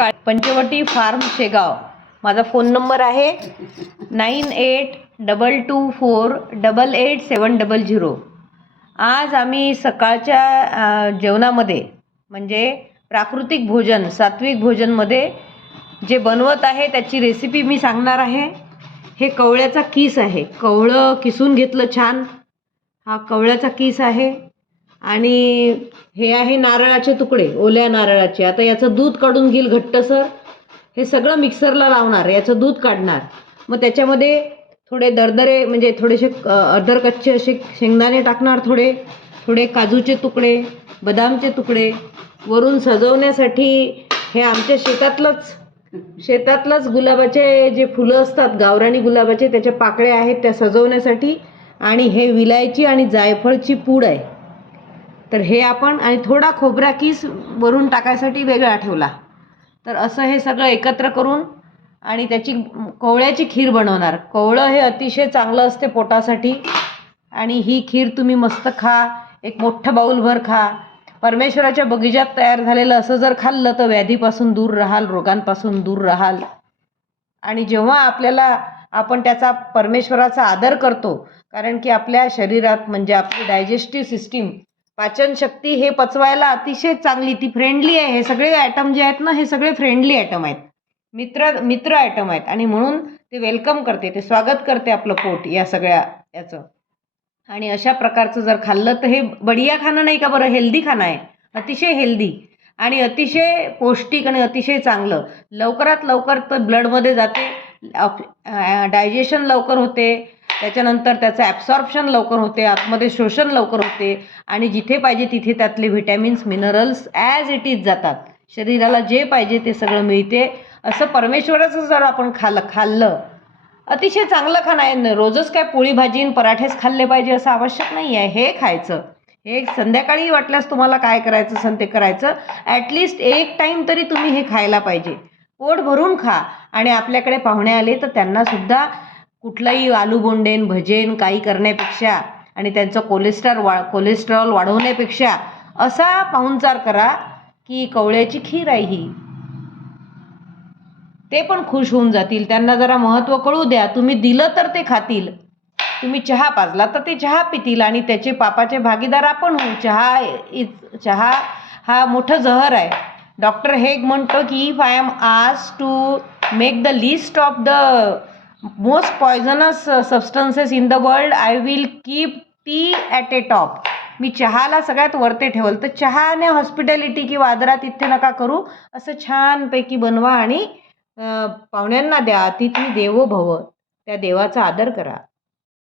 Panchavati form Shegaon. माझा phone number आहे 9822488700। आज आम्ही सकाळच्या जेवणामध्ये म्हणजे प्राकृतिक भोजन सात्विक भोजनमध्ये जे बनवत आहे त्याची रेसिपी मी सांगणार आहे। हे कवळ्याचा किस आहे। कवळं किसून घेतलं छान। हा कवळ्याचा किस आहे आणि हे आहे नारळाचे तुकडे, ओल्या नारळाचे। आता याचं दूध काढून घेईल घट्टसर। हे सगळं मिक्सरला लावणार, याचं दूध काढणार। मग त्याच्यामध्ये थोडे दरदरे म्हणजे थोडेसे अर्धर कच्चे असे शेंगदाणे टाकणार, थोडे थोडे काजूचे तुकडे, बदामचे तुकडे। वरून सजवण्यासाठी हे आमच्या शेतातलंच गुलाबाचे जे फुलं असतात गावरानी गुलाबाचे, त्याच्या पाकळ्या आहेत त्या सजवण्यासाठी। आणि हे विलायची आणि जायफळची पूड आहे। तर हे आपण आणि थोडा खोबरा किस वरून टाकायसाठी वेगळा ठेवला। तर असं हे सगळं एकत्र करून आणि त्याची कवळ्याची खीर बनवणार। कवळं हे अतिशय चांगलं असते पोटासाठी आणि ही खीर तुम्ही मस्त खा, एक मोठं बाऊलभर खा। परमेश्वराच्या बगीचात तयार झालेलं असं जर खाल्लं तर व्याधीपासून दूर राहाल, रोगांपासून दूर राहाल। आणि जेव्हा आपण त्याचा परमेश्वराचा आदर करतो, कारण की आपल्या शरीरात म्हणजे आपली डायजेस्टिव्ह सिस्टीम पाचन शक्ती हे पचवायला अतिशय चांगली, ती फ्रेंडली आहे। हे सगळे ॲटम जे आहेत ना, हे सगळे फ्रेंडली ॲटम आहेत, मित्र ॲटम आहेत आणि म्हणून ते वेलकम करते, ते स्वागत करते आपलं पोट या सगळ्या याचं। आणि अशा प्रकारचं जर खाल्लं तर हे बढिया खाणं नाही का बरं, हेल्दी खाणं आहे, अतिशय हेल्दी आणि अतिशय पौष्टिक आणि अतिशय चांगलं। लवकरात लवकर तर ब्लडमध्ये जाते, डायजेशन लवकर होते, त्याच्यानंतर त्याचं ॲब्सॉर्प्शन लवकर होते, आतमध्ये शोषण लवकर होते आणि जिथे पाहिजे तिथे त्यातले vitamins minerals as it is जातात। शरीराला जे पाहिजे ते सगळं मिळते। असं परमेश्वराचं जर आपण खाल्लं अतिशय चांगलं खाणं आहे। रोजच काय पोळी भाजी आणि पराठेच खाल्ले पाहिजे असं आवश्यक नाही आहे। हे खायचं, हे संध्याकाळी वाटल्यास तुम्हाला काय करायचं असेल ते करायचं। ॲटलिस्ट एक टाईम तरी तुम्ही हे खायला पाहिजे, पोट भरून खा। आणि आपल्याकडे पाहुणे आले तर त्यांनासुद्धा कुठलाही आलू बोंडेन भजेन काही करण्यापेक्षा आणि त्यांचं कोलेस्ट्रॉल वाढवण्यापेक्षा असा पाहुणचार करा की कवळ्याची खीर आहे ही, ते पण खुश होऊन जातील। त्यांना जरा महत्त्व कळू द्या, तुम्ही दिलं तर ते खातील। तुम्ही चहा पाजला तर ते चहा पितील आणि त्याचे पापाचे भागीदार आपण होऊ। चहा हा मोठं जहर आहे। डॉक्टर हेग म्हणतो की if I am asked to make the list of the most poisonous substances in the world I will keep tea at a top. मी चहाला सगळ्यात वरते ठेवल। तर चहाने हॉस्पिटॅलिटी किंवा आदरातिथ्य नका करू, असं छानपैकी बनवा आणि पाहुण्यांना द्या। अतिथी देवो भव, त्या देवाचा आदर करा।